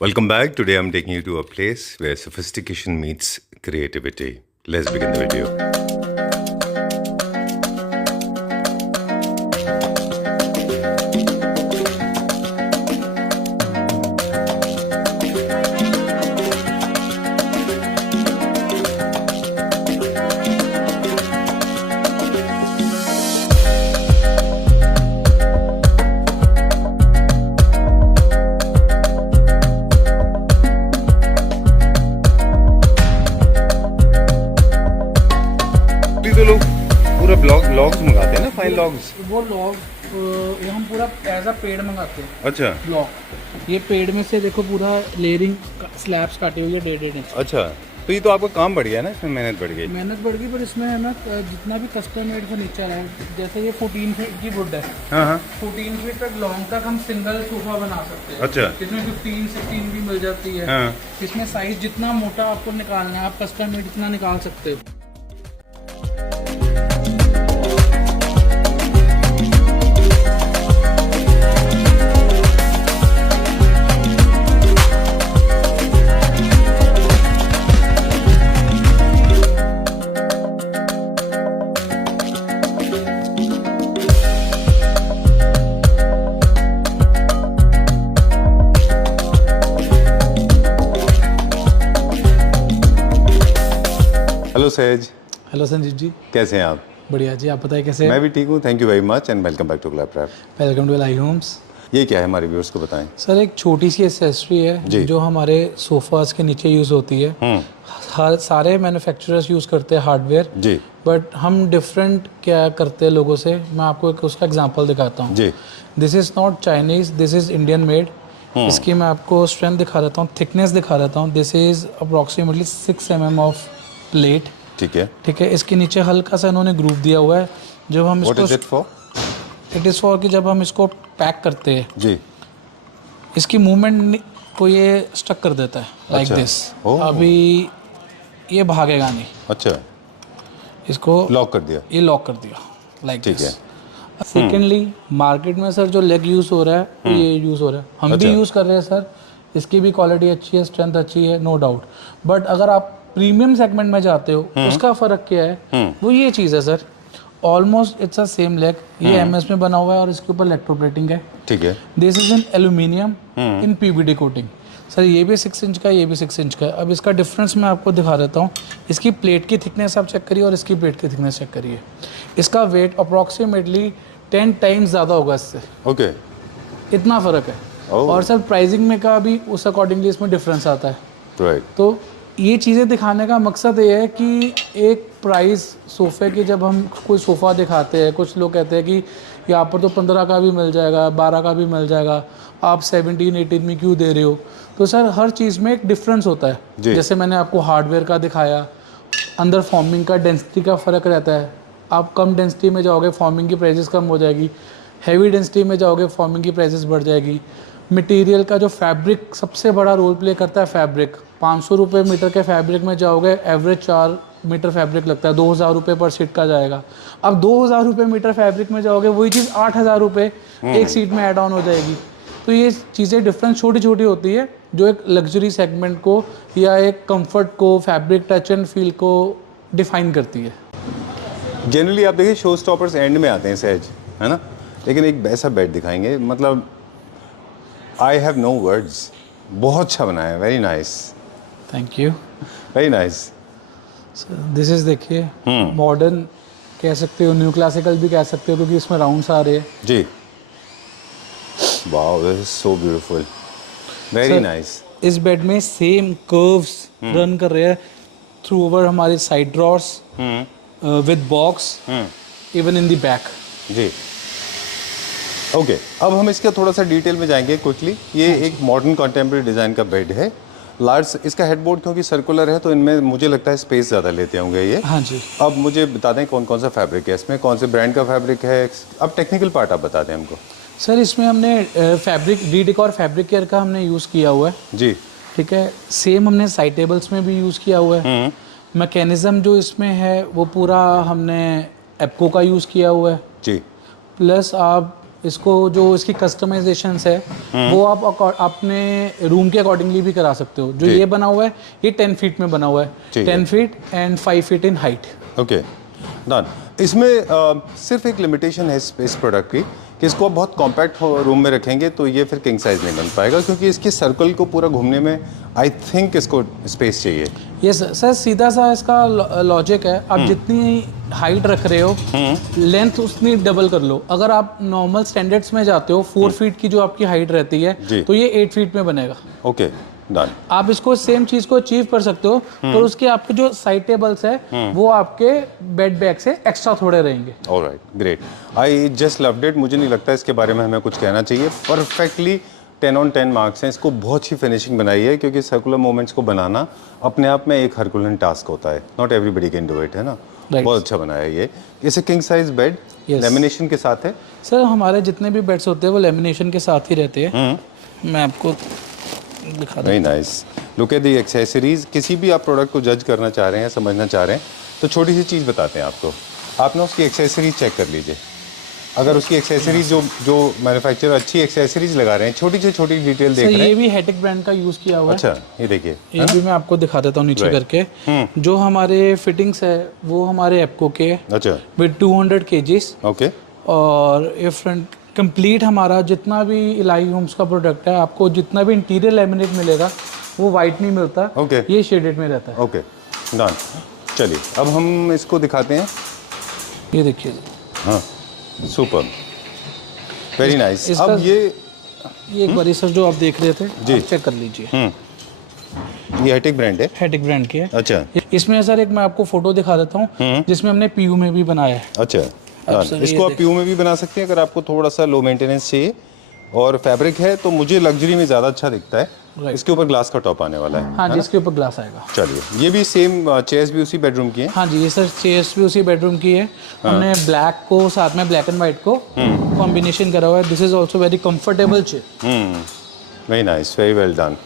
Welcome back. Today I'm taking you to a place where sophistication meets creativity. Let's begin the video. तो लोग पूरा logs मंगाते हैं ना, फाइन लॉग्स। वो लॉग ये हम पूरा एज अ पेड़ मंगाते हैं। अच्छा ब्लॉक ये पेड़ में से देखो पूरा लेयरिंग स्लैब्स काटे हुए 1.5 इंच। अच्छा, तो ये तो आपका काम बढ़ गया ना, इसमें मेहनत बढ़ गई। मेहनत बढ़ गई, पर इसमें है ना जितना भी कस्टम मेड फर्नीचर है, जैसे ये 14 फीट की वुड है। हाँ हाँ 14 फीट तक लॉन्ग तक हम सिंगल सोफा बना सकते हैं। अच्छा। इसमें 15 16 भी मिल जाती है। हाँ। इसमें साइज जितना मोटा आपको निकालना है, आप कस्टम मेड इतना निकाल सकते हो। हेलो सहज, हेलो संजीव जी, कैसे हैं आप? बढ़िया जी, आप बताइए कैसे? मैं भी ठीक हूँ, thank you very much and welcome back to club rap. Welcome to Lai Homes. ये क्या है हमारे व्यूअर्स को बताएं। सर एक छोटी सी एक्सेसरी है जो हमारे सोफास के नीचे यूज़ होती है। सारे मैन्युफैक्चरर्स यूज़ करते हैं हार्डवेयर जी, बट हम डिफरेंट क्या करते हैं लोगों से। मैं आपको एक उसका एग्जांपल दिखाता हूँ जी। This is not Chinese, this is Indian made. इसकी मैं आपको स्ट्रेंथ दिखा देता हूँ, थिकनेस दिखा देता हूँ। This is approximately 6 mm of plate. ठीक है। ठीक है, इसके नीचे हल्का सा इन्होंने ग्रूव दिया हुआ है। जब हम What is it इसको for? इट इज़ फॉर कि जब हम इसको पैक करते हैं, जी। इसकी मूवमेंट को ये स्टक कर देता है लाइक दिस। अभी ये भागेगा नहीं। अच्छा, इसको लॉक कर दिया। ये लॉक कर दिया लाइक ठीक दिस। सेकेंडली मार्केट में सर जो लेग यूज़ हो रहा है वो ये यूज़ हो रहा है, हम भी यूज़ कर रहे हैं सर। इसकी भी क्वालिटी अच्छी है, स्ट्रेंथ अच्छी है, नो डाउट। बट अगर आप प्रीमियम सेगमेंट में जाते हो, उसका फ़र्क क्या है? वो ये चीज़ है sir, almost it's a same leg. ये एमएस में बना हुआ है और इसके ऊपर इलेक्ट्रोप्लेटिंग है। ठीक है। This is in aluminium in PVD coating. Sir ये भी 6 इंच का है, ये भी 6 इंच का है। अब इसका डिफरेंस मैं आपको दिखा देता हूँ। इसकी प्लेट की थिकनेस आप चेक करिए और इसकी प्लेट की थिकनेस चेक करिए। इसका वेट अप्रॉक्सीमेटली 10 टाइम्स ज़्यादा होगा इससे। ओके, इतना फ़र्क है। और सर प्राइसिंग में का भी उस अकॉर्डिंगली इसमें डिफरेंस आता है। राइट। तो ये चीज़ें दिखाने का मकसद ये है कि एक प्राइस सोफ़े की, जब हम कोई सोफ़ा दिखाते हैं, कुछ लोग कहते हैं कि यहाँ पर तो 15 का भी मिल जाएगा, 12 का भी मिल जाएगा, आप 17-18 में क्यों दे रहे हो? तो सर हर चीज़ में एक डिफरेंस होता है। जैसे मैंने आपको हार्डवेयर का दिखाया, अंदर फॉर्मिंग का डेंसिटी का फ़र्क रहता है। आप कम डेंसिटी में जाओगे, फॉर्मिंग की प्राइसेस कम हो जाएगी। हैवी डेंसिटी में जाओगे, फॉर्मिंग की प्राइसेस बढ़ जाएगी। मटेरियल का जो फैब्रिक सबसे बड़ा रोल प्ले करता है, फैब्रिक। 500 रुपये मीटर के फैब्रिक में जाओगे, एवरेज 4 मीटर फैब्रिक लगता है, 2000 रुपये पर सीट का जाएगा। अब 2000 रुपये मीटर फैब्रिक में जाओगे, वही चीज़ 8000 रुपये एक सीट में ऐड ऑन हो जाएगी। तो ये चीज़ें डिफरेंस छोटी छोटी होती है जो एक लग्जरी सेगमेंट को या एक कंफर्ट को, फैब्रिक टच एंड फील को डिफाइन करती है। जनरली आप देखिए शो स्टॉपर्स एंड में आते हैं सहज, है ना, लेकिन एक ऐसा बेड दिखाएंगे, मतलब आई हैव नो वर्ड्स। बहुत अच्छा बनाया है, very nice. Thank you, very nice. This is देखिए मॉडर्न कह सकते हो, न्यू क्लासिकल भी कह सकते हो, क्योंकि इसमें राउंड्स आ रहे हैं जी। Wow, this is so beautiful, very nice. इस बेड में सेम कर्व्स रन कर रहे हैं थ्रू ओवर हमारे side drawers with box even in the back. जी, ओके। अब हम इसका थोड़ा सा डिटेल में जाएंगे क्विकली। ये एक मॉडर्न कॉन्टेम्प्रेरी डिज़ाइन का बेड है, लार्ज। इसका हेडबोर्ड क्योंकि सर्कुलर है तो इनमें मुझे लगता है स्पेस ज़्यादा लेते होंगे ये। हाँ जी। अब मुझे बता दें कौन कौन सा फैब्रिक है इसमें, कौन से ब्रांड का फैब्रिक है। अब टेक्निकल पार्ट आप बता दें हमको। सर इसमें हमने फैब्रिक डी-डेकोर फैब्रिक केयर का हमने यूज़ किया हुआ है। जी, ठीक है। सेम हमने साइड टेबल्स में भी यूज़ किया हुआ है। मैकेनिज़्म जो इसमें है वो पूरा हमने एप्को का यूज़ किया हुआ है। जी। प्लस आप इसको जो इसकी कस्टमाइजेशंस है वो आप अपने रूम के अकॉर्डिंगली भी करा सकते हो। जो ये बना हुआ है ये 10 फीट में बना हुआ है, 10 feet and 5 feet in height. Okay done. इसमें सिर्फ एक लिमिटेशन है इस प्रोडक्ट की कि इसको आप बहुत कॉम्पैक्ट रूम में रखेंगे तो ये फिर किंग साइज नहीं बन पाएगा, क्योंकि इसके सर्कल को पूरा घूमने में आई थिंक इसको स्पेस चाहिए। ये सर सीधा सा इसका लॉजिक है, आप जितनी हाइट रख रहे हो लेंथ उतनी डबल कर लो। अगर आप नॉर्मल स्टैंडर्ड्स में जाते हो 4 फीट की जो आपकी हाइट रहती है तो ये 8 फीट में बनेगा। Okay done. आप इसको सेम चीज को अचीव कर सकते हो, तो उसके आपके जो साइड टेबल्स है वो आपके बेड बैग से एक्स्ट्रा थोड़े रहेंगे। Alright great, I just loved it. मुझे नहीं लगता इसके बारे में हमें कुछ कहना चाहिए। परफेक्टली 10 on 10 मार्क्स हैं। इसको बहुत ही फिनिशिंग बनाई है, क्योंकि सर्कुलर मोमेंट्स को बनाना अपने आप में एक हरकुलन टास्क होता है। Not everybody can do it, है ना। बहुत अच्छा बनाया है ये। इसे किंग साइज बेड लेमिनेशन के साथ है। सर हमारे जितने भी बेड्स होते हैं वो लेमिनेशन के साथ ही रहते हैं। मैं आपको दिखा दूं। Very nice. Look at the accessories. किसी भी आप प्रोडक्ट को जज करना चाह रहे हैं, समझना चाह रहे हैं, तो छोटी सी चीज़ बताते हैं आपको। आप ना उसकी एक्सेसरीज चेक कर लीजिए। अगर उसकी एक्सेसरीज जो मैन्युफैक्चरर अच्छी एक्सेसरीज लगा रहे हैं, छोटी से छोटी डिटेल देख रहे हैं। ये भी हेटिक ब्रांड का यूज़ किया हुआ है। अच्छा, ये देखिए, ये भी मैं आपको दिखा देता हूँ नीचे करके। जो हमारे फिटिंग्स है वो हमारे एप्को के, अच्छा, विद 200 kgs। ओके। और ये फ्रंट कंप्लीट हमारा जितना भी इलाही होम्स का प्रोडक्ट है, आपको जितना भी इंटीरियर लैमिनेट मिलेगा वो वाइट नहीं मिलता। ओके। ये शेडेड में रहता है। Okay done. चलिए अब हम इसको दिखाते हैं। ये देखिए। हाँ सुपर, वेरी नाइस। अब ये एक बारी सर जो आप देख रहे थे जी, चेक कर लीजिए। ये हेटिक ब्रांड है। हेटिक ब्रांड की है। अच्छा। इसमें सर एक मैं आपको फोटो दिखा देता हूँ जिसमें हमने पीयू में भी बनाया है। अच्छा, इसको आप पीयू में भी बना सकते हैं अगर आपको थोड़ा सा लो मेंटेनेंस चाहिए। और फैब्रिक है तो मुझे लग्जरी में ज़्यादा अच्छा दिखता है। इसके ऊपर ग्लास का टॉप आने वाला है। हाँ जी, इसके ऊपर ग्लास आएगा। चलिए, ये भी सेम चेयर्स भी उसी बेडरूम की है। हाँ जी, ये सर चेयर्स भी उसी बेडरूम की है। हमने ब्लैक को साथ में ब्लैक एंड वाइट को कॉम्बिनेशन करा हुआ है। This is also very comfortable chair. Very nice, very well done.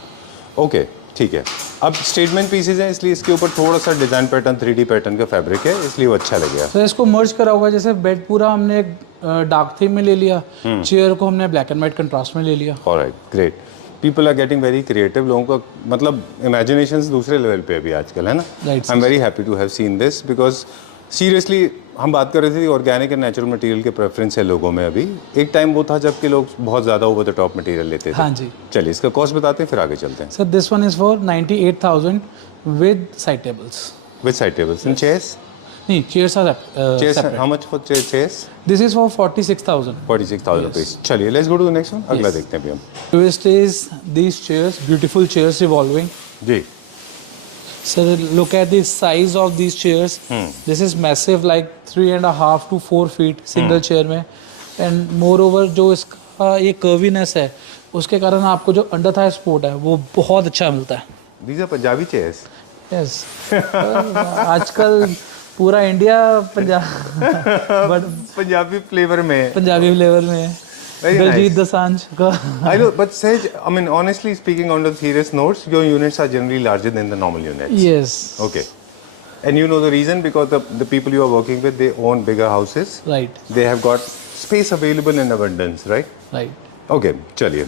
Okay ठीक है। अब स्टेटमेंट पीसेज हैं, इसलिए इसके ऊपर थोड़ा सा डिजाइन पैटर्न 3D पैटर्न का फैब्रिक है, इसलिए वो अच्छा लगेगा। तो इसको मर्ज करा हुआ है। जैसे बेड पूरा हमने एक डार्क थीम में ले लिया, चेयर को हमने ब्लैक एंड वाइट कंट्रास्ट में ले लिया। Alright great. People are getting very creative. लोगों का मतलब इमेजिनेशंस दूसरे लेवल पे अभी आजकल, है ना। I am very happy to have seen this, because seriously हम बात कर रहे थे ऑर्गेनिक एंड नेचुरल मटेरियल के प्रेफरेंस है लोगों में। अभी एक टाइम वो था जबकि लोग बहुत ज़्यादा ओवर द टॉप मटेरियल लेते थे। हाँ जी। चलिए इसका कॉस्ट बताते हैं फिर आगे चलते हैं। Sir this one is for 98,000 with side tables. With side tables and chairs? नहीं, chairs are chairs how much for chairs? This is for 46,000। 46,000 rupees. चलिए let's go to the next one. अगला देखते हैं अभी हम। Twist is these chairs, beautiful chairs revolving. Ji. Sir, look at the size of these chairs. This is massive, like 3.5 to 4 feet single chair में. And moreover, जो इसका ये curviness है, उसके कारण आपको जो अंडर थाई सपोर्ट है वो बहुत अच्छा मिलता है। These are Punjabi chairs. Yes. आजकल पूरा इंडिया पंजाबी फ्लेवर में, पंजाबी फ्लेवर में है। Diljit Dosanjh का। I know, but Sej, I mean, honestly speaking, on the serious notes, your units are generally larger than the normal units. Yes. Okay. And you know the reason, because the people you are working with, they own bigger houses. Right. They have got space available in abundance, right? Right. Okay, chaliye.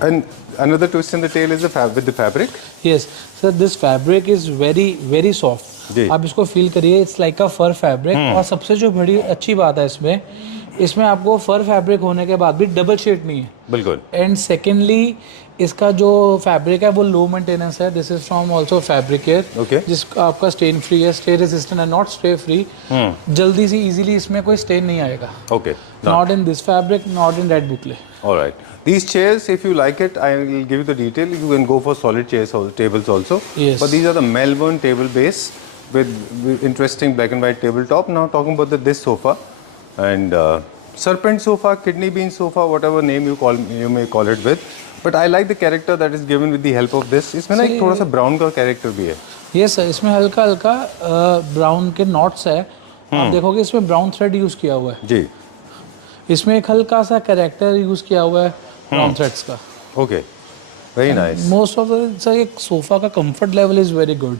And another twist in the tail is with the fabric. Yes, sir. This fabric is very, very soft. जी. आप इसको feel करिए, it's like a fur fabric. और सबसे जो बड़ी अच्छी बात है इसमें आपको फर फैब्रिक होने के बाद भी डबल शेड नहीं है। बिल्कुल। एंड सेकेंडली इसका जो फैब्रिक है वो लो मेंटेनेंस है। This is from also fabric care. Okay. जिसका आपका स्टेन फ्री है, स्टे रेजिस्टेंट है, नॉट स्टे फ्री। जल्दी से इजीली इसमें कोई स्टेन नहीं आएगा। Okay. Not in this fabric, not in red boucle. All right. These chairs, if you like it, I will give you the detail. You can go for solid chairs or tables also. Yes. But these are the Melbourne table base with interesting black and white tabletop. Now talking about this sofa and serpent sofa, kidney bean sofa, whatever name you may call it with. But I like the character that is given with the help of this. इसमें ना एक थोड़ा सा brown का character भी है। Yes sir, इसमें हल्का हल्का ब्राउन के नॉट्स है। आप देखोगे इसमें ब्राउन थ्रेड यूज किया हुआ है। जी। इसमें एक हल्का सा कैरेक्टर यूज किया हुआ है ब्राउन थ्रेड्स का। Okay, very nice. Most of the sir एक सोफा का comfort level is very good.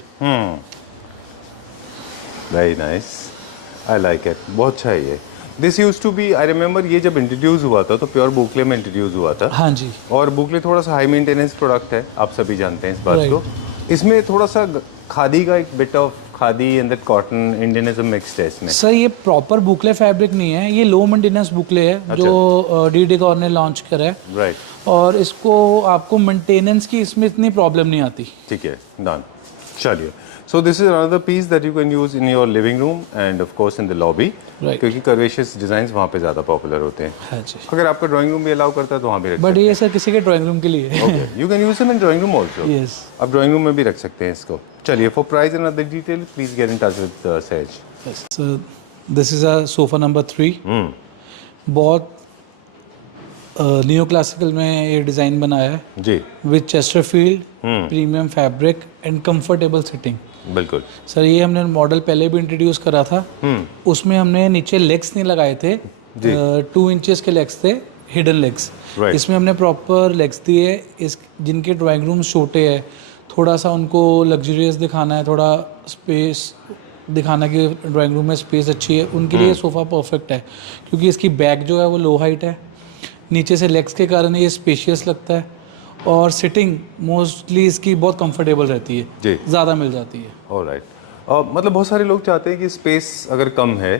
Very nice, I like it. बहुत अच्छा है ये। This use to be, I remember ये जब इंट्रोड्यूस हुआ था तो प्योर बुकले में इंट्रोड्यूस हुआ था। हाँ जी, और बुकले थोड़ा सा हाई मेंटेनेंस प्रोडक्ट है, आप सभी जानते हैं इस बात Right. को। इसमें थोड़ा सा खादी का एक bit of khadi and that cotton Indianism mixed है इसमें। सर ये प्रॉपर बुकले फैब्रिक नहीं है, ये लो मेंटेनेंस बुकले है जो डी डिकॉर ने लॉन्च करा है। राइट, और इसको आपको मेंटेनेंस की इसमें इतनी प्रॉब्लम नहीं आती। ठीक है, डन। चलिए, so this is another piece that you can use in your living room and of course in the lobby, Right. क्योंकि कर्वेशियस डिजाइंस वहाँ पे ज़्यादा पॉपुलर होते हैं। हाँ जी, अगर आपका ड्राइंग रूम भी अलाउ करता है तो वहाँ भी रख बट ये सर किसी के ड्राइंग रूम के लिए है। Okay, you can use him in drawing room also. Yes आप ड्राइंग रूम में भी रख सकते हैं इसको। चलिए, for price and other detail please get in touch with Sahaj. Sir, this is a sofa number 3। बहुत नियो क्लासिकल में ये डिज़ाइन बनाया है जी, with Chesterfield premium fabric and comfortable sitting. बिल्कुल। सर ये हमने मॉडल पहले भी इंट्रोड्यूस करा था, उसमें हमने नीचे लेग्स नहीं लगाए थे, 2 इंचेस के लेग्स थे, हिडन लेग्स। Right. इसमें हमने प्रॉपर लेग्स दिए। इस जिनके ड्राइंग रूम छोटे हैं, थोड़ा सा उनको लग्जरियस दिखाना है, थोड़ा स्पेस दिखाना कि ड्राइंग रूम में स्पेस अच्छी है, उनके लिए सोफ़ा परफेक्ट है। क्योंकि इसकी बैक जो है वो लो हाइट है, नीचे से लेग्स के कारण ये स्पेशियस लगता है, और सिटिंग मोस्टली इसकी बहुत कंफर्टेबल रहती है, जी, ज़्यादा मिल जाती है। ऑलराइट। मतलब बहुत सारे लोग चाहते हैं कि स्पेस अगर कम है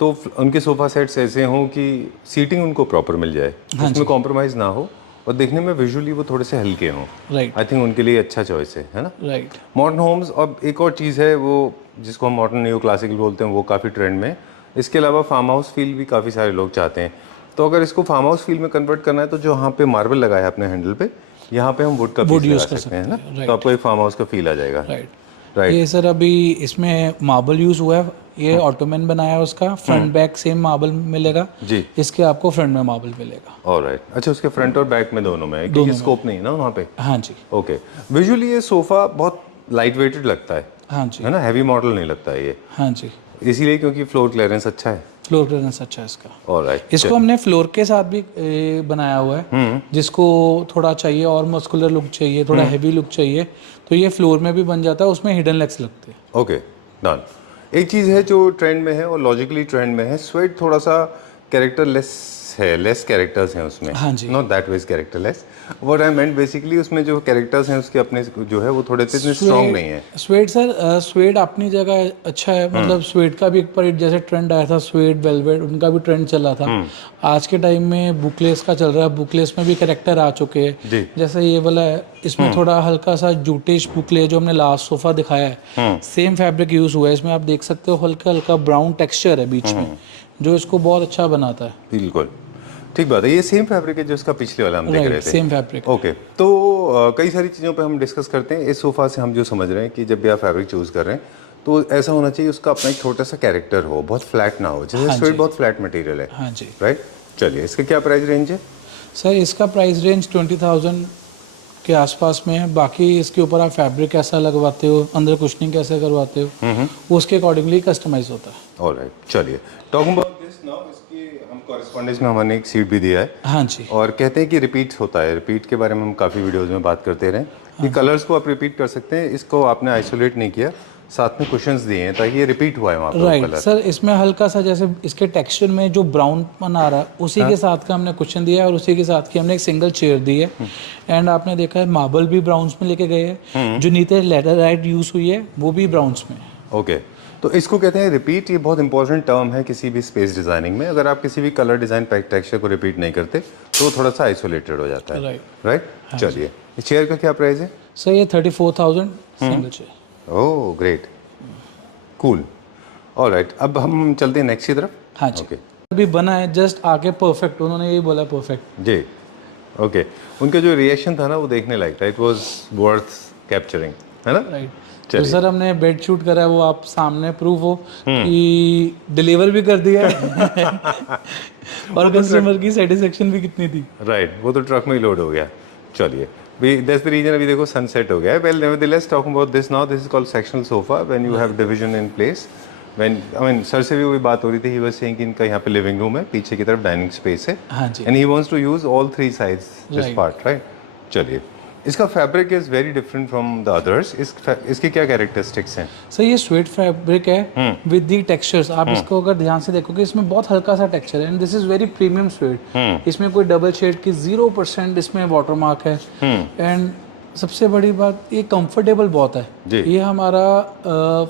तो उनके सोफ़ा सेट्स ऐसे हों कि सीटिंग उनको प्रॉपर मिल जाए, उसमें कॉम्प्रोमाइज़ ना हो और देखने में विजुअली वो थोड़े से हल्के हों। राइट आई थिंक उनके लिए अच्छा चॉइस है ना। राइट। मॉडर्न होम्स, अब एक और चीज़ है वो जिसको हम मॉडर्न न्यू क्लासिकल बोलते हैं, वो काफ़ी ट्रेंड में। इसके अलावा फार्म हाउस फील भी काफ़ी सारे लोग चाहते हैं। तो अगर इसको फार्म हाउस फील में कन्वर्ट करना है तो जो यहाँ पे मार्बल लगाया है अपने हैंडल पे, यहाँ पे हम वुड का पीस लगा सकते हैं ना, तो आपको एक फार्म हाउस का फील आ जाएगा। राइट। ये सर अभी इसमें मार्बल यूज़ हुआ है, ये ऑटोमैन बनाया है, उसका फ्रंट बैक सेम मार्बल मिलेगा जी, इसके आपको फ्रंट में मार्बल मिलेगा। ऑलराइट। अच्छा, उसके फ्रंट और बैक में दोनों में है, क्योंकि स्कोप नहीं है ना वहाँ पे। हाँ जी, ओके। विजुअली ये सोफ़ा बहुत लाइट वेटेड लगता है हाँ जी, है ना, हैवी मॉडल नहीं लगता है ये, हाँ जी। इसीलिए क्योंकि फ्लोर क्लियरेंस अच्छा है। फ्लोर क्लियरेंस अच्छा है इसका। ऑलराइट। इसको हमने फ्लोर के साथ भी बनाया हुआ है, जिसको थोड़ा चाहिए और मस्कुलर लुक चाहिए, थोड़ा हैवी लुक चाहिए, तो ये फ्लोर में भी बन जाता है, उसमें हिडन लेग्स लगते हैं। Okay, done. एक चीज़ है जो ट्रेंड में है और लॉजिकली ट्रेंड में है, स्वेट थोड़ा सा कैरेक्टरलेस है, लेस कैरेक्टर्स हैं उसमें। हाँ जी। Not that was characterless, what I meant basically उसमें जो कैरेक्टर्स हैं उसके अपने जो है वो थोड़े से इतने स्ट्रॉन्ग नहीं है। स्वेड सर, स्वेड अपनी जगह अच्छा है, मतलब स्वेड का भी एक पर जैसे ट्रेंड आया था, स्वेड वेलवेट, उनका भी ट्रेंड चला था। आज के टाइम में बुकलेस का चल रहा है, बुकलेस में भी कैरेक्टर आ चुके हैं, जैसे ये वाला है, इसमें थोड़ा हल्का सा जूटिश बुकले जो हमने लास्ट सोफा दिखाया है, सेम फैब्रिक यूज हुआ है इसमें, आप देख सकते हो हल्का हल्का ब्राउन टेक्सचर है बीच में, जो इसको बहुत अच्छा बनाता है। बिल्कुल ठीक बात है, ये सेम फैब्रिक है जो इसका पिछले वाला हम देख रहे थे। Same fabric. ओके, तो कई सारी चीज़ों पे हम डिस्कस करते हैं। इस सोफ़ा से हम जो समझ रहे हैं कि जब भी आप फैब्रिक चूज़ कर रहे हैं तो ऐसा होना चाहिए उसका अपना एक छोटा सा कैरेक्टर हो, बहुत फ्लैट ना हो, जैसे स्वेट बहुत फ्लैट मटेरियल है। हाँ जी, राइट। चलिए, इसका क्या प्राइस रेंज है? सर इसका प्राइस रेंज 20,000 के आसपास में है। बाकी इसके ऊपर आप फैब्रिक कैसा लगवाते हो, अंदर कुशनिंग कैसे करवाते हो, वो उसके अकॉर्डिंगली कस्टमाइज होता है। ऑलराइट, चलिए, टॉकिंग अबाउट दिस नाउ, इसकी हम कॉरेस्पॉन्डेंस में हमने एक सीट भी दिया है। हाँ जी, और कहते हैं कि रिपीट होता है, रिपीट के बारे में हम काफ़ी वीडियोज़ में बात करते रहे कि कलर्स को आप रिपीट कर सकते हैं, इसको आपने आइसोलेट नहीं किया, साथ में कुशंस दिए हैं ताकि ये रिपीट हुआ है वहाँ पर राइट। कलर। सर इसमें हल्का सा जैसे इसके टेक्सचर में जो ब्राउनपन आ रहा है, उसी के साथ का हमने कुशन दिया है, और उसी के साथ की हमने एक सिंगल चेयर दी है। एंड आपने देखा है मार्बल भी ब्राउन्स में लेके गए हैं, जो नीचे लेटराइट यूज हुई है वो भी ब्राउन्स में है। ओके, तो इसको कहते हैं रिपीट। ये बहुत इंपॉर्टेंट टर्म है किसी भी स्पेस डिजाइनिंग में। अगर आप किसी भी कलर डिजाइन टेक्सचर को रिपीट नहीं करते तो वो थोड़ा सा आइसोलेटेड हो जाता है। राइट। चलिए, इस चेयर का क्या प्राइस है? सर ये 34,000 single chair. Oh great, cool. Alright, अब हम चलते हैं नेक्स्ट की तरफ। हाँ जी, ओके अभी बना है जस्ट आके परफेक्ट, उन्होंने यही बोला परफेक्ट जी। ओके, उनका जो रिएक्शन था ना वो देखने लायक था, इट वाज वर्थ कैप्चरिंग, है ना। राइट। तो सर हमने बेड शूट करा है, वो आप सामने प्रूफ हो कि डिलीवर भी कर दिया है और कस्टमर की सेटिस्फेक्शन भी कितनी थी। राइट, वो तो ट्रक में ही लोड हो गया। चलिए, दैट्स द रीजन अभी देखो सनसेट हो गया है। Well nevertheless, talking about this now, this is called sectional sofa when you have division in place. When I mean sir से भी वही बात हो रही थी, ही वाज सेइंग कि इनका यहाँ पे लिविंग रूम है, पीछे की तरफ डाइनिंग स्पेस है, हाँ जी, and he wants to use all three sides this part, right. चलिए, इसका fabric is very different from the others. इसके क्या कैरेक्टरिस्टिक्स हैं? सर ये स्वेट फैब्रिक है विद दी टेक्सचर्स। आप इसको अगर ध्यान से देखोगे इसमें बहुत हल्का सा टेक्सचर है and this is very premium sweat. इसमें कोई डबल शेड की 0% इसमें वाटर मार्क है एंड सबसे बड़ी बात ये कंफर्टेबल बहुत है जी। ये हमारा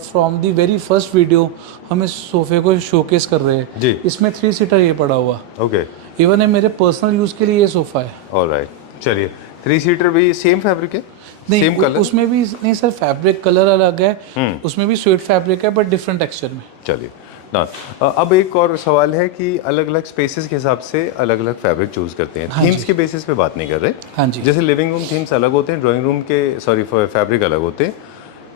from the very first video हम इस सोफे को शोकेस कर रहे हैं जी। इसमें 3 सीटर ये पड़ा हुआ ओके, इवन है मेरे पर्सनल यूज के लिए ये सोफा है। ऑलराइट, चलिए 3 सीटर भी सेम फैब्रिक है? नहीं सेम कलर? उसमें भी नहीं सर, फैब्रिक कलर अलग है उसमें भी स्वेट फैब्रिक है बट डिफरेंट टेक्सचर में। चलिए डन। अब एक और सवाल है कि अलग अलग स्पेसेस के हिसाब से अलग अलग फैब्रिक चूज करते हैं। थीम्स के बेसिस पे बात नहीं कर रहे। हाँ जी। जैसे लिविंग रूम थीम्स अलग होते हैं, ड्राइंग रूम के फैब्रिक अलग होते हैं,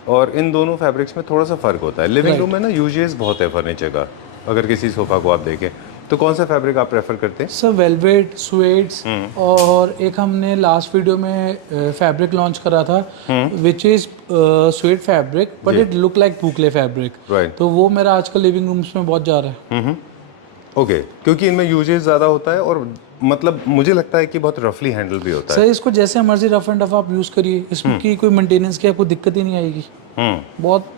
और इन दोनों फैब्रिक्स में थोड़ा सा फर्क होता है। लिविंग रूम में ना यूजेस बहुत है फर्नीचर का, अगर किसी सोफा को आप देखें तो कौन सा फैब्रिक आप प्रेफर करते हैं? सर वेलवेट, स्वेट्स और एक हमने लास्ट वीडियो में फैब्रिक लॉन्च करा था which is sweat fabric but it look like boucle fabric. Right. तो वो मेरा आजकल लिविंग रूम्स में बहुत जा रहा है। ओके, क्योंकि इनमें यूजेस ज़्यादा होता है और मतलब मुझे लगता है कि बहुत रफली हैंडल भी होता है। सर इसको जैसे मर्जी रफ एंड टफ आप यूज करिए, इसमें की कोई मेंटेनेंस की आपको दिक्कत ही नहीं आएगी। बहुत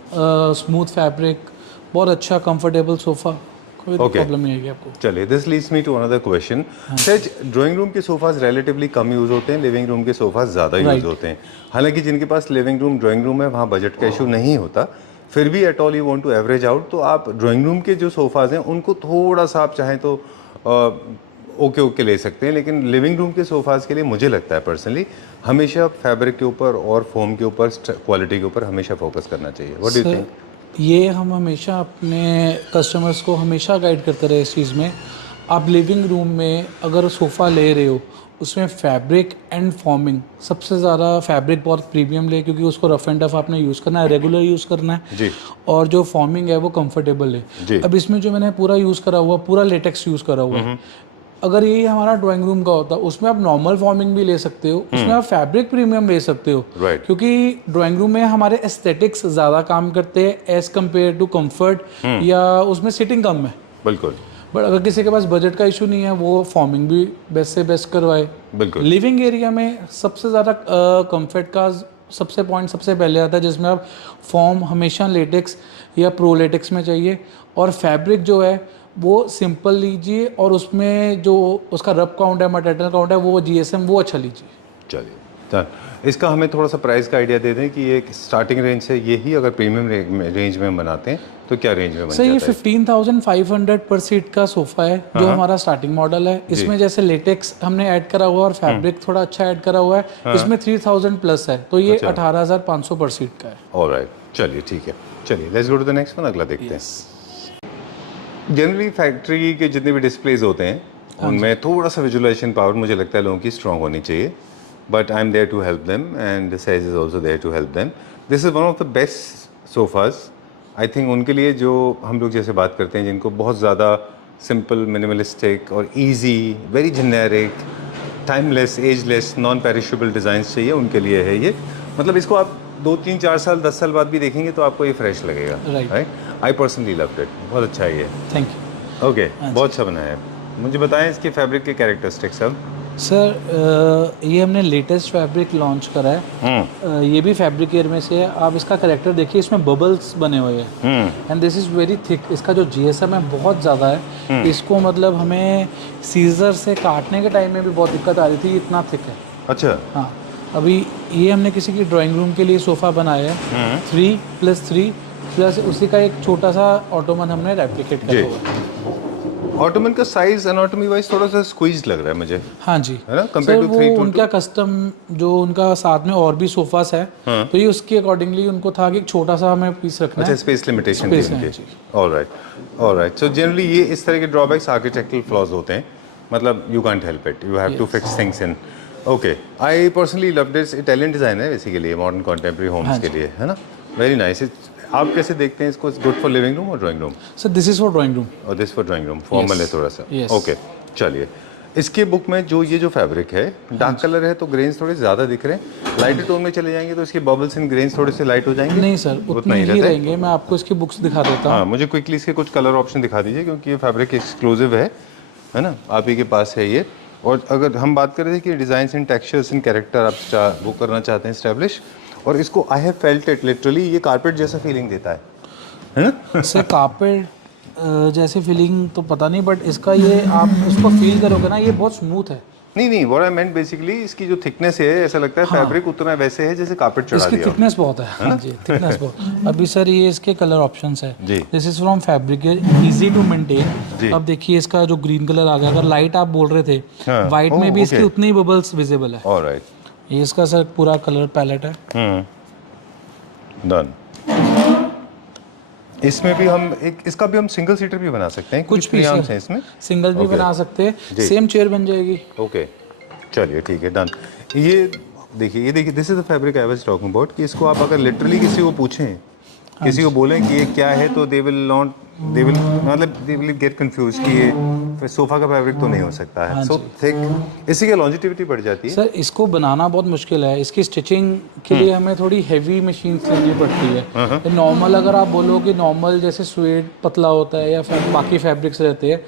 स्मूथ फैब्रिक, बहुत अच्छा कंफर्टेबल सोफा, कोई प्रॉब्लम नहीं आएगी आपको। चलिए, this leads me to another question. Such drawing room के सोफाज रिलेटिवली कम यूज होते हैं, लिविंग रूम के सोफाज ज़्यादा यूज होते हैं। हालांकि जिनके पास लिविंग रूम ड्राइंग रूम है वहाँ बजट का इशू नहीं होता, फिर भी at all you want to average out तो आप ड्राइंग रूम के जो सोफाज हैं उनको थोड़ा सा आप चाहें तो ओके ले सकते हैं, लेकिन लिविंग रूम के सोफाज के लिए मुझे लगता है पर्सनली हमेशा फैब्रिक के ऊपर और फोम के ऊपर, क्वालिटी के ऊपर हमेशा फोकस करना चाहिए। What do you think? ये हम हमेशा अपने कस्टमर्स को हमेशा गाइड करते रहे इस चीज़ में। आप लिविंग रूम में अगर सोफ़ा ले रहे हो उसमें फैब्रिक एंड फॉर्मिंग, सबसे ज़्यादा फैब्रिक बहुत प्रीमियम ले क्योंकि उसको रफ एंड टफ आपने यूज़ करना है, रेगुलर यूज़ करना है जी। और जो फॉर्मिंग है वो कंफर्टेबल है। अब इसमें जो मैंने पूरा यूज़ करा हुआ, पूरा लेटेक्स यूज़ करा हुआ है। अगर ये हमारा ड्राइंग रूम का होता उसमें आप नॉर्मल फॉर्मिंग भी ले सकते हो, उसमें आप फैब्रिक प्रीमियम ले सकते हो। Right. क्योंकि ड्राइंग रूम में हमारे एस्थेटिक्स ज़्यादा काम करते हैं एज कम्पेयर टू कंफर्ट, या उसमें सिटिंग कम है। बिल्कुल। बट अगर किसी के पास बजट का इशू नहीं है वो फॉर्मिंग भी बेस्ट से बेस्ट करवाए। बिल्कुल। लिविंग एरिया में सबसे ज़्यादा कंफर्ट का सबसे पॉइंट सबसे पहले आता है, जिसमें आप फॉर्म हमेशा लेटेक्स या प्रो लेटेक्स में चाहिए, और फैब्रिक जो है वो सिंपल लीजिए और उसमें जो उसका रब काउंट है, मटेरियल काउंट है, वो GSM वो अच्छा लीजिए। चलिए डन। इसका हमें थोड़ा सा प्राइस का आइडिया दे दें कि ये स्टार्टिंग रेंज से, यही अगर प्रीमियम रेंज में बनाते हैं तो क्या रेंज में बन सर ये जाता है? 15,500 पर सीट का सोफ़ा है जो हमारा स्टार्टिंग मॉडल है। इसमें जैसे लेटेक्स हमने ऐड करा हुआ है और फैब्रिक थोड़ा अच्छा ऐड करा हुआ है। इसमें 3,000 प्लस है, तो ये 18,500 पर सीट का है। ऑलराइट, चलिए ठीक है। चलिए let's go to the next one, अगला देखते हैं। जनरली फैक्ट्री के जितने भी डिस्प्लेज होते हैं उनमें थोड़ा सा विजुअलाइजेशन पावर मुझे लगता है लोगों की स्ट्रांग होनी चाहिए, but I am there to help them and size is also there to help them. This is one of the best sofas I think उनके लिए जो हम लोग जैसे बात करते हैं, जिनको बहुत ज़्यादा सिंपल, मिनिमलिस्टिक और easy, very generic, timeless, ageless, non perishable designs चाहिए, उनके लिए है ये। मतलब इसको आप 2, 3, 4 साल, 10 साल बाद भी देखेंगे तो आपको ये फ्रेश लगेगा। Right. I personally loved it, बहुत अच्छा है ये। Thank you. ओके, बहुत अच्छा बना है। मुझे बताएं इसके फैब्रिक के कैरेक्टरिस्टिक्स अब। सर ये हमने लेटेस्ट फैब्रिक लॉन्च करा है। ये भी फैब्रिक एयर में से है। आप इसका कैरेक्टर देखिए, इसमें बबल्स बने हुए हैं and this is very thick. इसका जो GSM है बहुत ज़्यादा है। इसको मतलब हमें सीजर से काटने के टाइम में भी बहुत दिक्कत आ रही थी, इतना थिक है। अच्छा। हाँ, अभी ये हमने किसी की ड्राइंग रूम के लिए सोफ़ा बनाया है। 3+3 प्लस उसी का एक छोटा सा ऑटोमन हमने रेप्लिकेट करा हुआ है। ऑटोमन का साइज एनाटॉमी वाइज थोड़ा सा स्क्वीज्ड लग रहा है मुझे। हाँ जी, है ना, कंपेयर टू 322। उनका कस्टम जो उनका साथ में और भी सोफास है, तो ये उसके अकॉर्डिंगली उनको था कि छोटा सा हमें पीस रखना है। अच्छा, स्पेस लिमिटेशन थी उनकी। ऑलराइट। सो जनरली ये इस तरह के ड्रॉबैक्स आर्किटेक्चरल फ्लॉज होते हैं, मतलब you can't help it, you have to fix things in. Okay, I personally love this. Italian design है बेसिकली, मॉडर्न कॉन्टेम्प्रेरी होम्स के लिए, है ना। Very nice. आप कैसे देखते हैं इसको? गुड फॉर लिविंग रूम और drawing room? Sir this is for drawing room. और this for drawing room, formal है थोड़ा सा। Yes. ओके, चलिए। इसके बुक में जो ये जो फैब्रिक है, डार्क कलर है तो ग्रेन्स थोड़े ज़्यादा दिख रहे हैं। लाइट टोन में चले जाएंगे तो इसके बबल्स एंड ग्रेन्स थोड़े से लाइट हो जाएंगे? नहीं सर, उतना ही रहेंगे। मैं आपको इसकी बुक्स दिखा देता हूँ। हाँ, मुझे क्विकली इसके कुछ कलर ऑप्शन दिखा दीजिए, क्योंकि ये फैब्रिक एक्सक्लूसिव है ना, आप ही के पास है ये। और अगर हम बात कर रहे थे कि design in textures in character आप वो करना चाहते हैं इस्टेब्लिश, और इसको I have felt it literally, ये कारपेट जैसा फीलिंग देता है ना? इससे कारपेट जैसे फीलिंग तो पता नहीं, बट इसका ये आप इसको फील करोगे ना, ये बहुत स्मूथ है। नहीं व्हाट आई मेंट बेसिकली, इसकी जो थिकनेस है ऐसा लगता है फैब्रिक उतना वैसे है जैसे कारपेट चढ़ा इसकी दिया हो। थिकनेस बहुत है, हाँ जी, थिकनेस बहुत। अभी सर ये इसके कलर ऑप्शंस है। जी। This is from fabric, easy to maintain. अब देखिए इसका जो ग्रीन कलर आ गया, अगर लाइट आप बोल रहे थे, हाँ, वाइट में भी ओके। इसके उतने ही बबल्स विजिबल है। ऑलराइट, ये इसका सर पूरा कलर पैलेट है। डन। इसमें भी हम इसका भी हम सिंगल सीटर भी बना सकते हैं, कुछ भी आर्म्स हैं इसमें, सिंगल भी ओके। बना सकते हैं, जी। सेम चेयर बन जाएगी। ओके चलिए ठीक है, डन। ये देखिए this is the fabric I was talking about, कि इसको आप अगर लिटरली किसी को पूछें, किसी को बोलें कि ये क्या है, तो दे विल गेट कंफ्यूज कि ये सोफा का फैब्रिक तो नहीं हो सकता है, सो थिक। इसी की लॉन्जिटिविटी बढ़ जाती है। सर इसको बनाना बहुत मुश्किल है, इसकी स्टिचिंग के लिए हमें थोड़ी हैवी मशीन लेनी पड़ती है। नॉर्मल अगर आप बोलो कि नॉर्मल जैसे स्वेड पतला होता है या बाकी फैब्रिक्स रहते हैं,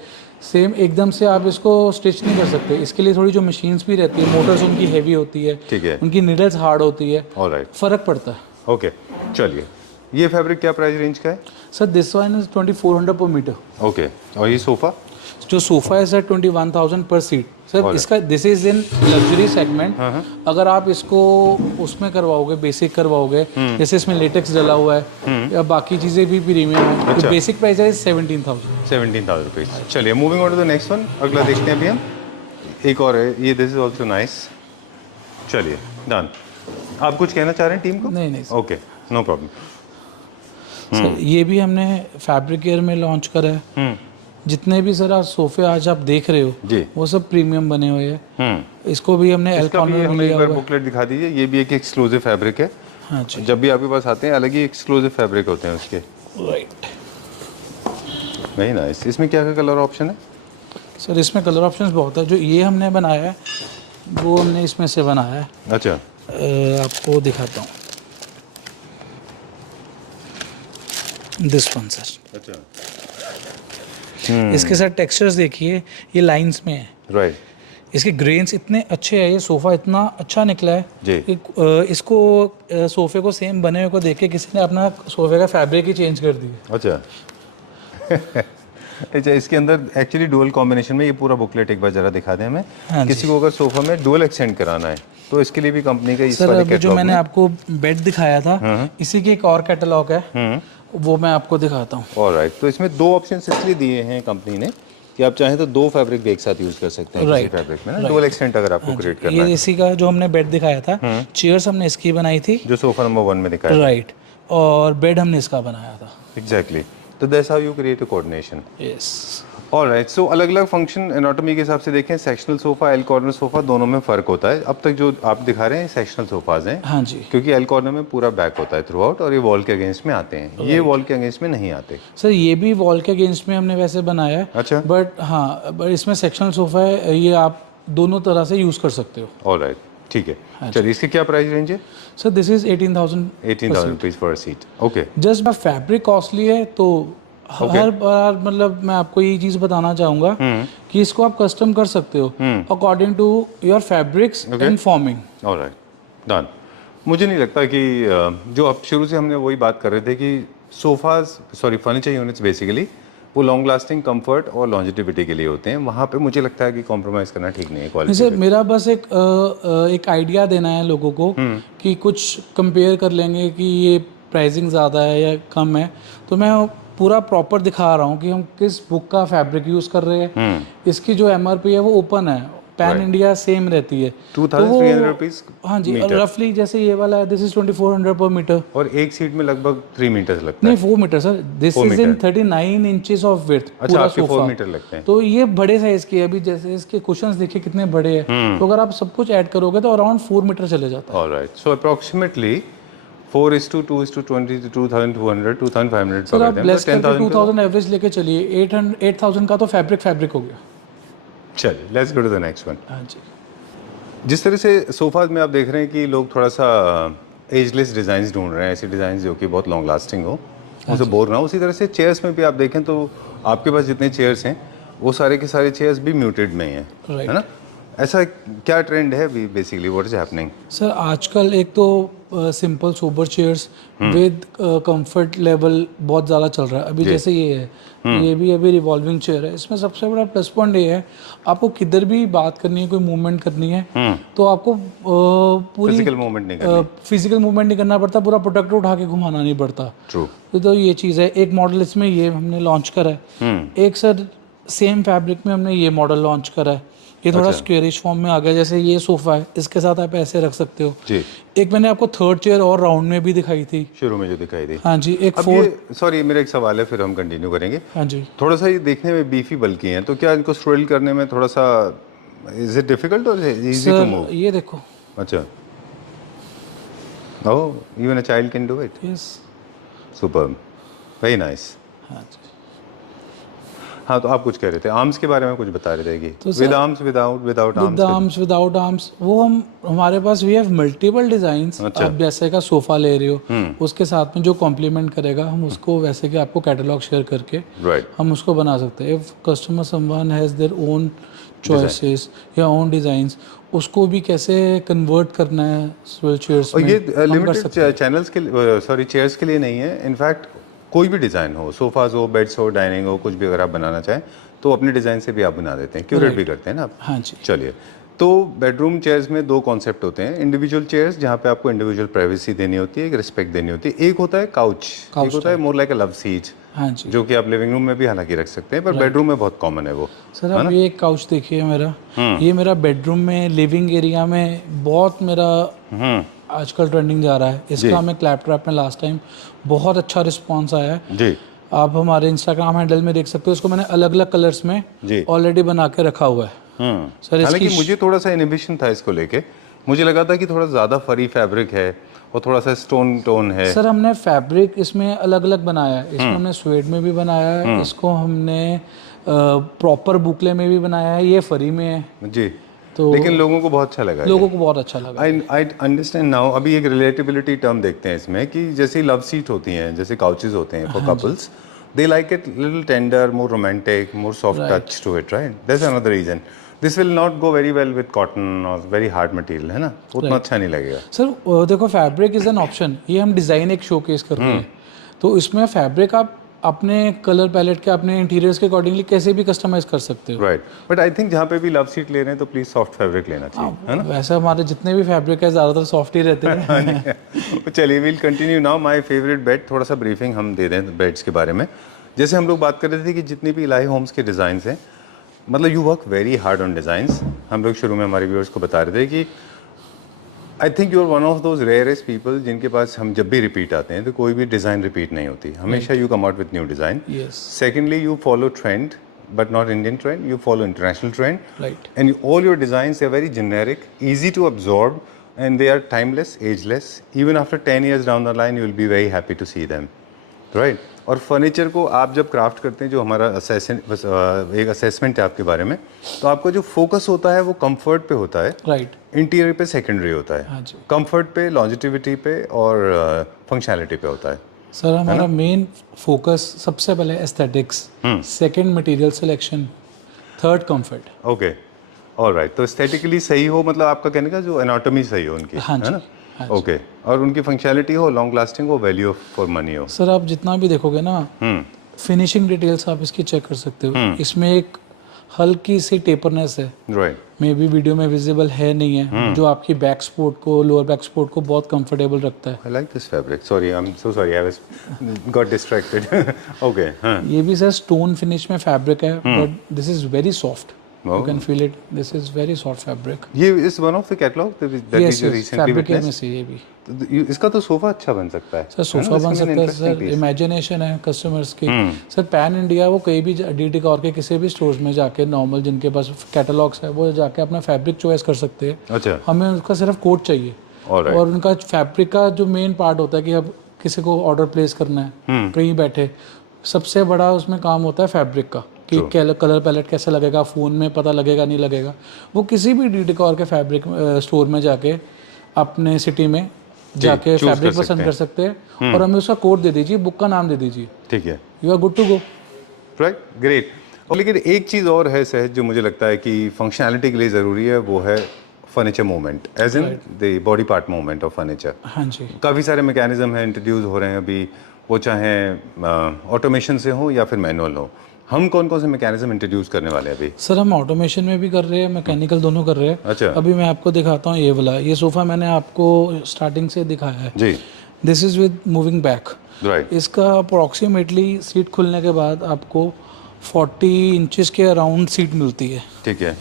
सेम एकदम से आप इसको स्टिच नहीं कर सकते। इसके लिए थोड़ी जो मशीन्स भी रहती है, मोटर्स उनकी हैवी होती है, ठीक है, उनकी निडल्स हार्ड होती है, ऑलराइट, फ़र्क पड़ता है। ओके चलिए। ये फैब्रिक क्या प्राइस रेंज का है? सर दिस वन इज 2400 पर मीटर। ओके, और ये सोफा? जो सोफा है सर 21,000 पर सीट। सर इसका this is in luxury segment. अगर आप इसको उसमें करवाओगे, बेसिक करवाओगे, जैसे इसमें लेटेक्स डला हुआ है या बाकी चीज़ें भी प्रीमियम है, अच्छा। तो बेसिक प्राइस है 17,000। 17,000 रुपीज़। चलिए moving on to the next one, अगला देखते हैं अभी हम। एक और है ये, दिस इज ऑल्सो नाइस। चलिए डन। आप कुछ कहना चाह रहे हैं टीम को? नहीं sir. Okay, no problem. Sir ये भी हमने फैब्रिक एयर में लॉन्च करा है। जितने भी सर आज सोफे आज आप देख रहे हो जी, वो सब प्रीमियम बने हुए हैं। इसको भी हमने एल इसका भी कॉर्नर में हमें एक लिया बार हुआ है। बुकलेट दिखा दीजिए। ये भी एक एक्सक्लूसिव फैब्रिक है। हाँ जी, जब भी आपके पास आते हैं अलग ही एक्सक्लूसिव फैब्रिक होते हैं उसके। राइट। Very nice. इसमें क्या क्या कलर ऑप्शन है? सर इसमें कलर ऑप्शंस बहुत है। जो ये हमने बनाया है वो हमने इसमें से बनाया है। अच्छा, आपको दिखाता हूँ, दिस वन सर। अच्छा, इसके साथ टेक्सचर्स देखिए, ये लाइंस में है, राइट इसके ग्रेन्स इतने अच्छे हैं, ये सोफ़ा इतना अच्छा निकला है जी। कि इसको सोफ़े को सेम बने हुए को देख के किसी ने अपना सोफ़े का फैब्रिक ही चेंज कर दिया। अच्छा अच्छा, इसके अंदर एक्चुअली डुअल कॉम्बिनेशन में ये पूरा बुकलेट एक बार जरा दिखा दें हमें। हाँ किसी को अगर सोफा में डुअल एक्सटेंड कराना है तो इसके लिए भी कंपनी का इस सर वाले अभी जो कैटलॉग मैंने में। आपको बेड दिखाया था, इसी के एक और कैटलॉग है, वो मैं आपको दिखाता हूँ। ऑलराइट, तो इसमें दो ऑप्शन इसलिए दिए हैं कंपनी ने कि आप चाहें तो दो फैब्रिक भी एक साथ यूज कर सकते हैं किसी फैब्रिक में ना, डुअल एक्सटेंट अगर आपको क्रिएट करना ये है। इसी का जो हमने बेड दिखाया था, चेयर्स हमने इसकी बनाई थी, जो सोफा नंबर 1 में दिखाया राइट, और बेड हमने इसका बनाया था। एग्जैक्टली, तो that's how you create a coordination. Yes. Alright, so अलग अलग फंक्शन एनाटॉमी के हिसाब से देखें, sectional sofa, L corner sofa, दोनों में फ़र्क होता है। अब तक जो आप दिखा रहे हैं सेक्शनल सोफाज हैं, हाँ जी। क्योंकि एल कॉर्नर में पूरा बैक होता है थ्रू आउट, और ये वॉल के अगेंस्ट में आते हैं। ये वॉल के अगेंस्ट में नहीं आते। सर ये भी वॉल के अगेंस्ट में हमने वैसे बनाया है। अच्छा, बट हाँ, बट इसमें सेक्शनल सोफा है, ये आप दोनों तरह से यूज़ कर सकते हो। ऑलराइट, ठीक है। चलिए, इसकी क्या प्राइस रेंज है? Sir this is 18,000 rupees for seat. Okay, just fabric costly है, तो हर बार मतलब मैं आपको ये चीज़ बताना चाहूँगा कि इसको आप कस्टम कर सकते हो according to your fabrics and forming. Alright, done. मुझे नहीं लगता कि जो अब शुरू से हमने वही बात कर रहे थे कि फर्नीचर यूनिट्स बेसिकली वो लॉन्ग लास्टिंग कंफर्ट और लॉन्जिटिविटी के लिए होते हैं। वहाँ पे मुझे लगता है कि कॉम्प्रोमाइज़ करना ठीक नहीं है क्वालिटी। सर मेरा बस एक आइडिया देना है लोगों को कि कुछ कंपेयर कर लेंगे कि ये प्राइसिंग ज़्यादा है या कम है, तो मैं पूरा प्रॉपर दिखा रहा हूँ कि हम किस बुक का फैब्रिक यूज़ कर रहे हैं। इसकी जो MRP है वो ओपन है, पैन इंडिया सेम रहती है, 2,300 रुपीज़। हाँ जी, और रफली जैसे ये वाला है, दिस इज 2400 पर मीटर, और एक सीट में लगभग 3 मीटर लगता नहीं है। 4 meter sir, this is in 39 inches of width अच्छा, पूरा आपके 4 सोफा। मीटर लगते हैं। तो ये बड़े साइज की है। अभी जैसे इसके कुशन्स देखिए कितने बड़े हैं, तो अगर आप सब कुछ ऐड करोगे तो अराउंड 4 मीटर चले जाता है। ऑलराइट, सो अप्रॉक्सीमेटली 4:2:20 2,200 2,500 सर आप लेस करके 10,000 2000 एवरेज लेके चलिए, 8,000 का तो फैब्रिक हो गया। चलिए, let's go to the next one. हाँ जी। जिस तरह से सोफाज में आप देख रहे हैं कि लोग थोड़ा सा एजलेस डिज़ाइंस ढूंढ रहे हैं, ऐसी डिज़ाइन जो कि बहुत लॉन्ग लास्टिंग हो, उनसे बोर ना हो। उसी तरह से चेयर्स में भी आप देखें तो आपके पास जितने चेयर्स हैं वो सारे के सारे चेयर्स भी म्यूटेड में ही हैं, है ना। ऐसा क्या ट्रेंड है अभी basically, what is happening? Sir आजकल एक तो simple sober chairs with comfort level बहुत ज़्यादा चल रहा है अभी। जैसे ये है, ये भी अभी रिवॉल्विंग चेयर है। इसमें सबसे बड़ा प्लस पॉइंट ये है, आपको किधर भी बात करनी है, कोई मूवमेंट करनी है तो आपको पूरी फिजिकल मूवमेंट नहीं करनी। फिजिकल मूवमेंट नहीं करना पड़ता, पूरा प्रोटेक्टर उठा के घुमाना नहीं पड़ता। ट्रू। तो ये चीज़ है। एक मॉडल इसमें ये हमने लॉन्च करा है। एक सर सेम फैब्रिक में हमने ये मॉडल लॉन्च करा है। ये थोड़ा स्क्वेयरिश फॉर्म में आ गया। जैसे ये सोफा है, इसके साथ आप ऐसे रख सकते हो जी। एक मैंने आपको थर्ड चेयर और राउंड में भी दिखाई थी शुरू में जो दिखाई दी। हाँ जी। एक अब फोर्थ। सॉरी मेरा एक सवाल है, फिर हम कंटिन्यू करेंगे। हाँ जी। थोड़ा सा ये देखने में बीफी बल्कि हैं, तो क्या इनको स्ट्रोल करने में थोड़ा सा इज इट डिफिकल्ट और इजी टू मूव? ये देखो। अच्छा, oh even a child can do it. Yes. Superb, very nice. हाँ जी। हाँ, तो आप कुछ कह रहे थे, आर्म्स के बारे में कुछ बता रहे थे कि तो with arms, without arms. With arms, without arms, वो हमारे पास वी हैव मल्टीपल डिजाइंस। आप जैसे का सोफा ले रहे हो उसके साथ में जो कॉम्प्लीमेंट करेगा हम उसको वैसे कि आपको कैटलॉग शेयर करके हम उसको बना सकते हैं। If customer someone has their own choices या ओन डिजाइंस, उसको भी कैसे कन्वर्ट करना है स्विल चेयर्स में। और ये लिमिटेड चैनल्स के सॉरी चेयर्स के लिए नहीं है, इनफैक्ट कोई भी डिज़ाइन हो, सोफाज हो, बेड्स हो, डाइनिंग हो, कुछ भी अगर आप बनाना चाहें तो अपने डिज़ाइन से भी आप बना देते हैं, क्यूरेट भी करते हैं ना आप। हाँ जी। चलिए, तो बेडरूम चेयर्स में दो कॉन्सेप्ट होते हैं। इंडिविजुअल चेयर्स जहाँ पे आपको इंडिविजुअल प्राइवेसी देनी होती है, एक रिस्पेक्ट देनी होती है। एक होता है काउच, एक होता है more like a love seat. हाँ जी। जो कि आप लिविंग रूम में भी हालांकि रख सकते हैं, पर बेडरूम में बहुत कॉमन है वो। सर आप ये एक काउच देखिए मेरा, ये मेरा बेडरूम में लिविंग एरिया में बहुत मेरा आजकल ट्रेंडिंग जा रहा है। इसका हमें क्लैप ट्रैप में लास्ट टाइम बहुत अच्छा रिस्पांस आया है जी। आप हमारे इंस्टाग्राम हैंडल में देख सकते हो। इसको मैंने अलग अलग कलर्स में ऑलरेडी बना के रखा हुआ है। सर हालांकि मुझे थोड़ा सा इनहिबिशन था इसको लेके, मुझे लगा था कि थोड़ा ज़्यादा फरी फैब्रिक है और थोड़ा सा स्टोन टोन है। सर हमने फैब्रिक इसमें अलग अलग बनाया है। इसमें हमने स्वेड में भी बनाया है, इसको हमने प्रॉपर बुकले में भी बनाया है, ये फरी में है जी। तो लेकिन लोगों को बहुत अच्छा लगा। लोगों को बहुत अच्छा लगा। I understand now. अभी एक रिलेटेबिलिटी टर्म देखते हैं इसमें कि जैसे लव सीट होती हैं, जैसे काउचेस होते हैं for couples, they like it little tender, more romantic, more soft touch to it, right? That's another reason. This will not go very well with cotton और वेरी हार्ड मटेरियल, है ना, उतना अच्छा नहीं लगेगा। सर देखो फैब्रिक इज एन ऑप्शन, ये हम डिज़ाइन एक शोकेस कर रहे हैं तो इसमें फैब्रिक आप अपने कलर पैलेट के, अपने इंटीरियर्स के अकॉर्डिंगली कैसे भी कस्टमाइज कर सकते हो। राइट, बट आई थिंक जहाँ पे भी लव सीट ले रहे हैं तो प्लीज सॉफ्ट फैब्रिक लेना चाहिए, है ना? वैसे हमारे जितने भी फैब्रिक है ज़्यादातर सॉफ्ट ही रहते हैं। चलिए will continue now. My favourite bed, थोड़ा सा ब्रीफिंग हम दे दें बेड्स के बारे में। जैसे हम लोग बात कर रहे थे कि जितनी भी इलाही होम्स के डिज़ाइंस हैं, मतलब you work very hard on designs. हम लोग शुरू में हमारे व्यूअर्स को बता रहे थे कि I think you are one of those rarest people जिनके पास हम जब भी रिपीट आते हैं तो कोई भी डिज़ाइन रिपीट नहीं होती, हमेशा you come out with new design. Secondly you follow trend but not Indian trend, you follow international trend. Right. And all your designs are very generic, easy to absorb, and they are timeless, ageless. Even after 10 years down the line, you will be very happy to see them. Right? और furniture को आप जब craft करते हैं, जो हमारा एक assessment है आपके बारे में, तो आपका जो फोकस होता है वो कंफर्ट पे होता है, राइट। इंटीरियर पे सेकेंडरी होता है, कंफर्ट पे, लॉन्जिटिविटी पे और फंक्शनैलिटी पे होता है। सर हमारा मेन फोकस सबसे पहले aesthetics, second material selection, third comfort. Okay, alright. तो एस्थेटिकली सही हो, मतलब आपका कहने का जो एनाटॉमी सही हो उनकी, है ना? ओके, और उनकी फंक्शनैलिटी हो, लॉन्ग लास्टिंग हो, वैल्यू फॉर मनी हो। सर आप जितना भी देखोगे ना, फिनिशिंग डिटेल्स आप इसकी चेक कर सकते हो। इसमें एक हल्की सी टेपरनेस है, राइट, मे बी वीडियो में विजिबल है नहीं है, जो आपकी बैक सपोर्ट को, लोअर बैक सपोर्ट को बहुत कंफर्टेबल रखता है। I like this fabric. Sorry, I am so sorry, I was got distracted. Okay, हां, ये भी सर स्टोन फिनिश में फैब्रिक है, but this is very soft, you can feel it, this is very soft fabric. ये is one of the catalog that we recently witnessed. ये भी तो इसका तो सोफा अच्छा बन सकता है। सर सोफा बन सकता है सर, इमेजिनेशन है कस्टमर्स की। सर पैन इंडिया वो कहीं भी डीटी कॉर के किसी भी स्टोर्स में जाके, नॉर्मल जिनके पास कैटलॉग्स है, वो जाके अपना फैब्रिक चॉइस कर सकते हैं। अच्छा, हमें उसका सिर्फ कोड चाहिए, और उनका फैब्रिक का जो मेन पार्ट होता है कि अब किसी को ऑर्डर प्लेस करना है कहीं बैठे, सबसे बड़ा उसमें काम होता है फैब्रिक का, कि कलर पैलेट कैसे लगेगा, फ़ोन में पता लगेगा नहीं लगेगा। वो किसी भी डी डेकोर के फैब्रिक स्टोर में जाके अपने सिटी में जाके फैब्रिक पसंद कर सकते हैं, और हमें उसका कोड दे दीजिए, बुक का नाम दे दीजिए, ठीक है, you are good to go. Right, great. और लेकिन एक चीज़ और है सहज जो मुझे लगता है कि फंक्शनैलिटी के लिए ज़रूरी है, वो है furniture movement, as in the body part movement of furniture. हाँ जी। काफ़ी सारे मैकेनिज्म हैं इंट्रोड्यूस हो रहे हैं अभी, वो चाहे ऑटोमेशन से हो या फिर मैनुअल हो। हम कौन कौन से मैकेनिज्म इंट्रोड्यूस करने वाले हैं अभी? सर हम ऑटोमेशन में भी कर रहे हैं, मैकेनिकल दोनों कर रहे हैं। अच्छा अभी मैं आपको दिखाता हूँ, ये वाला ये सोफ़ा मैंने आपको स्टार्टिंग से दिखाया है जी, this is with moving back. Right, इसका अप्रॉक्सीमेटली सीट खुलने के बाद आपको 40 इंचेस के अराउंड सीट मिलती है। ठीक है।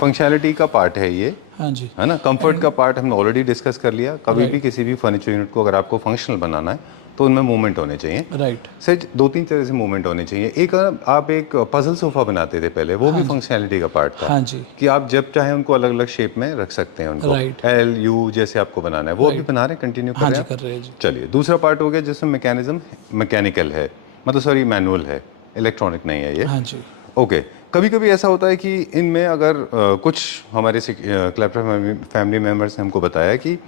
फंक्शनैलिटी का पार्ट है ये, हाँ जी। है ना। कंफर्ट का पार्ट हमने ऑलरेडी डिस्कस कर लिया। कभी भी किसी भी फर्नीचर यूनिट को अगर आपको फंक्शनल बनाना है तो उनमें मूवमेंट होने चाहिए। राइट। सच दो तीन तरह से मूवमेंट होने चाहिए। एक आप एक पजल सोफा बनाते थे पहले, वो भी फंक्शनैलिटी का पार्ट था। हाँ जी। कि आप जब चाहे उनको अलग अलग शेप में रख सकते हैं उनको, Right. एल यू जैसे आपको बनाना है, वो अभी बना रहे हैं, कंटिन्यू कर हाँ रहे जी हैं। कर रहे हैं जी। चलिए, दूसरा पार्ट हो गया जिसमें मैकेनिज्म मैकेनिकल है, मतलब सॉरी मैनुअल है, इलेक्ट्रॉनिक नहीं है ये। हाँ जी। ओके, कभी कभी ऐसा होता है कि इनमें अगर कुछ हमारे क्लैप्टर फैमिली मेम्बर्स ने हमको बताया कि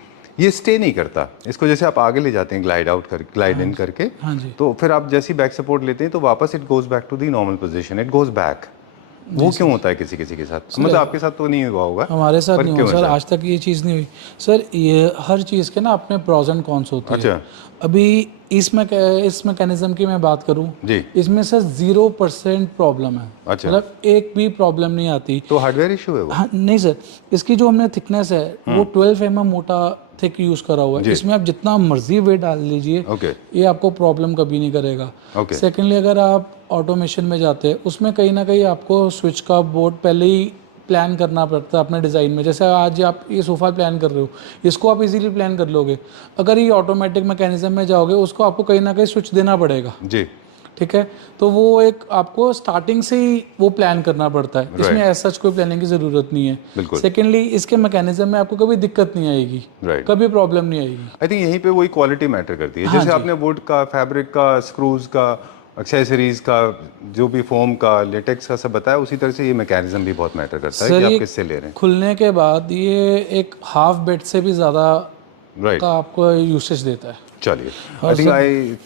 ये स्टे नहीं करता, इसको जैसे आप आगे ले जाते हैं ग्लाइड आउट कर ग्लाइड इन करके, हाँ जी। तो फिर आप जैसी बैक सपोर्ट लेते हैं तो वापस it goes back to the normal position, it goes back. वो क्यों होता है किसी किसी के साथ? मतलब आपके साथ तो नहीं हुआ होगा, हमारे साथ पर नहीं क्यों हुआ सर, ऐसा? आज तक ये चीज़ नहीं हुई सर। ये हर चीज़ के ना अपने प्रॉज एंड कॉन्स होते हैं। अच्छा अभी इस मैकेनिज्म की मैं बात करूं, जी, इसमें सर 0% प्रॉब्लम है। अच्छा। मतलब एक भी प्रॉब्लम नहीं आती। तो हार्डवेयर इशू है वो? हाँ नहीं सर, इसकी जो हमने थिकनेस है वो 12 mm मोटा थिक यूज करा हुआ है। इसमें आप जितना मर्जी वेट डाल लीजिए, ओके ये आपको प्रॉब्लम कभी नहीं करेगा। ओके, सेकेंडली अगर आप ऑटोमेशन में जाते हैं, उसमें कहीं ना कहीं आपको स्विच का बोर्ड पहले ही प्लान करना पड़ता है अपने डिज़ाइन में। जैसे आज आप ये सोफ़ा प्लान कर रहे हो, इसको आप इजीली प्लान कर लोगे। अगर ये ऑटोमेटिक मैकेनिज्म में जाओगे, उसको आपको कहीं ना कहीं स्विच देना पड़ेगा। जी, ठीक है, तो वो एक आपको स्टार्टिंग से ही वो प्लान करना पड़ता है। इसमें ऐसा कोई प्लानिंग की ज़रूरत नहीं है। बिल्कुल। सेकेंडली इसके मैकेनिज्म में आपको कभी दिक्कत नहीं आएगी, राइट। कभी प्रॉब्लम नहीं आएगी। आई थिंक यहीं पे वही क्वालिटी मैटर करती है। जैसे आपने वुड का, फैब्रिक का, स्क्रूज का, एक्सेसरीज का, जो भी फोम का, लेटेक्स का सब बताया, उसी तरह से ये मैकेनिज्म भी बहुत मैटर करता है कि आप किससे ले रहे हैं। खुलने के बाद ये एक हाफ बेड से भी ज़्यादा राइट, का आपको यूसेज देता है। चलिए, I think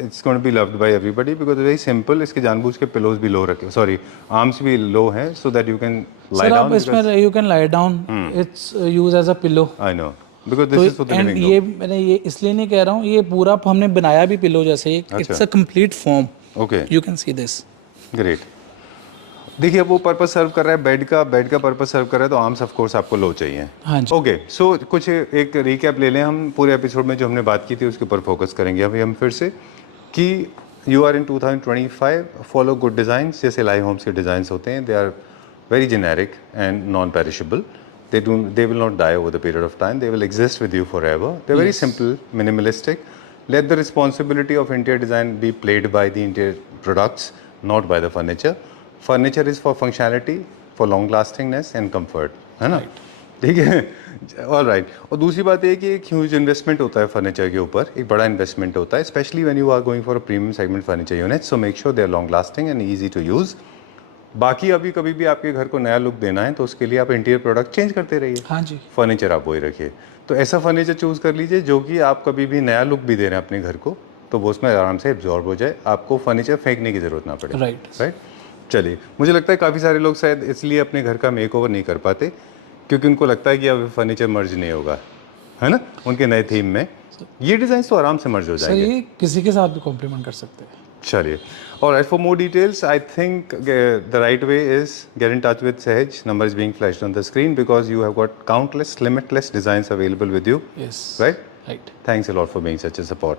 it's going to be loved by everybody because very simple. इसके जानबूझ के पिलोज भी लो रखे, सॉरी आर्म्स भी लो हैं, so that you can lie sir आप डाउन। इसमें you can lie down, it's use as a pillow. I know, because this is for the end living ये मैंने ये इसलिए नहीं कह रहा हूँ, ये पूरा हमने बनाया भी पिलो जैसे, it's a complete form. Okay, you can see this. Great. देखिए, अब वो पर्पस सर्व कर रहा है, बेड का पर्पस सर्व कर रहा है, तो आर्म्स ऑफ कोर्स आपको लो चाहिए। हाँ जी। ओके, सो कुछ एक रिकैप ले लें हम पूरे एपिसोड में जो हमने बात की थी, उसके ऊपर फोकस करेंगे अभी हम फिर से कि you are in 2025, follow good designs. जैसे लाई होम्स के डिज़ाइंस होते हैं, they are very generic and non perishable. they will not die over the period of time, they will exist with you forever. They're very simple, minimalistic. Let the responsibility of interior design be played by the interior products, not by the furniture. Furniture is for functionality, for long lastingness and comfort, है ना? ठीक है, all right. और दूसरी बात ये कि एक ह्यूज इन्वेस्टमेंट होता है फर्नीचर के ऊपर, एक बड़ा इन्वेस्टमेंट होता है, especially when you are going for a premium segment furniture unit, so make sure they are long lasting and easy to use. बाकी अभी कभी भी आपके घर को नया लुक देना है तो उसके लिए आप इंटीरियर प्रोडक्ट चेंज करते रहिए। हाँ जी। फर्नीचर आप वही रखिए। तो ऐसा फर्नीचर चूज़ कर लीजिए जो कि आप कभी भी नया लुक भी दे रहे हैं अपने घर को, तो वो उसमें आराम से एब्जॉर्ब हो जाए, आपको फर्नीचर फेंकने की ज़रूरत ना पड़े। राइट। चलिए, मुझे लगता है काफ़ी सारे लोग शायद इसलिए अपने घर का मेकओवर नहीं कर पाते क्योंकि उनको लगता है कि अब फर्नीचर मर्ज नहीं होगा, है ना, उनके नए थीम में। ये डिज़ाइन तो आराम से मर्ज हो जाएंगे। सर ये किसी के साथ भी कॉम्प्लीमेंट कर सकते हैं। चलिए, all right, for more details, I think the right way is get in touch with Sahaj. Number is being flashed on the screen because you have got countless, limitless designs available with you. Yes. Right? Right. Thanks a lot for being such a support.